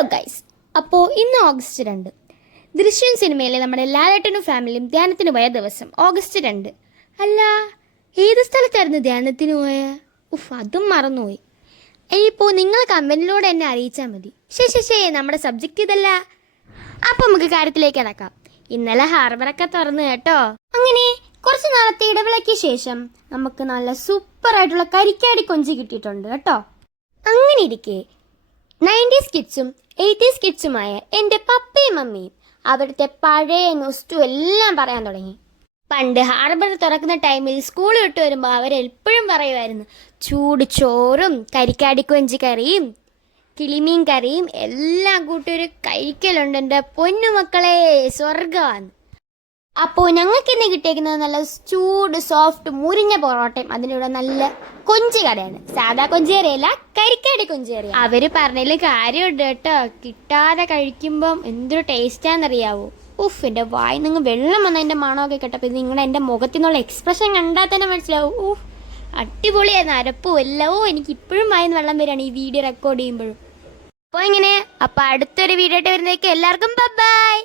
Hello guys അപ്പോൾ ഇന്ന് August രണ്ട്. ദൃശ്യം സിനിമയിലെ നമ്മുടെ ലാലേട്ടനും ഫാമിലിയും ധ്യാനത്തിന് പോയ ദിവസം ഓഗസ്റ്റ് രണ്ട്. അല്ല ഏത് സ്ഥലത്തായിരുന്നു ധ്യാനത്തിന് പോയ? ഉഫ് അതും മറന്നുപോയി. ഇനിയിപ്പോൾ നിങ്ങൾ കമ്പനിയിലൂടെ എന്നെ അറിയിച്ചാൽ മതി. ശരി ശരി ശരി നമ്മുടെ സബ്ജക്റ്റ് ഇതല്ല. അപ്പോൾ നമുക്ക് കാര്യത്തിലേക്ക് കിടക്കാം. ഇന്നലെ ഹാർബറൊക്കെ തുറന്നു കേട്ടോ. അങ്ങനെ കുറച്ച് നാളത്തെ ഇടവേളയ്ക്ക് ശേഷം നമുക്ക് നല്ല സൂപ്പറായിട്ടുള്ള കരിക്കാടി കൊഞ്ചി കിട്ടിയിട്ടുണ്ട് കേട്ടോ. അങ്ങനെ ഇരിക്കെ നയന്റീസ് കിഡ്സും എയ്റ്റീസ് കിഡ്സുമായ എന്റെ പപ്പയും മമ്മിയും അവിടുത്തെ പഴയ നൊസ്റ്റു എല്ലാം പറയാൻ തുടങ്ങി. പണ്ട് ഹാർബർ തുറക്കുന്ന ടൈമിൽ സ്കൂൾ വിട്ട് വരുമ്പോൾ അവരെപ്പോഴും പറയുമായിരുന്നു ചൂട് ചോറും കരിക്കാടിക്കൊഞ്ചി കറിയും കിളിമീൻ കറിയും എല്ലാം കൂട്ടി ഒരു കഴിക്കലുണ്ട് എന്റെ പൊന്നുമക്കളെ സ്വർഗമാണ് അപ്പോൾ ഞങ്ങൾക്ക് ഇന്ന് കിട്ടിയിരിക്കുന്നത് നല്ല ചൂട് സോഫ്റ്റ് മുരിഞ്ഞ പൊറോട്ടയും. അതിനൂടെ നല്ല കൊഞ്ചി കടയാണ്. സാധാ കൊഞ്ചി കറിയല്ല കരിക്കാടി കൊഞ്ചി കറി അവർ പറഞ്ഞതിൽ കാര്യമുണ്ട് കേട്ടോ. കിട്ടാതെ കഴിക്കുമ്പം എന്തൊരു ടേസ്റ്റാന്നറിയാവോ? ഉഫ് എന്റെ വായി നിങ്ങൾ വെള്ളം വന്ന എന്റെ മണമൊക്കെ കേട്ടപ്പോൾ നിങ്ങളുടെ എന്റെ മുഖത്തിൽ നിന്നുള്ള എക്സ്പ്രഷൻ കണ്ടാൽ തന്നെ മനസ്സിലാവും. ഊഹ് അടിപൊളിയായിരുന്നു. അരപ്പും എല്ലാവും എനിക്ക് ഇപ്പോഴും വായിന്ന് വെള്ളം വരികയാണ് ഈ വീഡിയോ റെക്കോർഡ് ചെയ്യുമ്പോഴും. അപ്പോൾ ഇങ്ങനെ അപ്പോൾ അടുത്തൊരു വീഡിയോ ആയിട്ട് വരുന്നേക്ക് എല്ലാവർക്കും ബൈ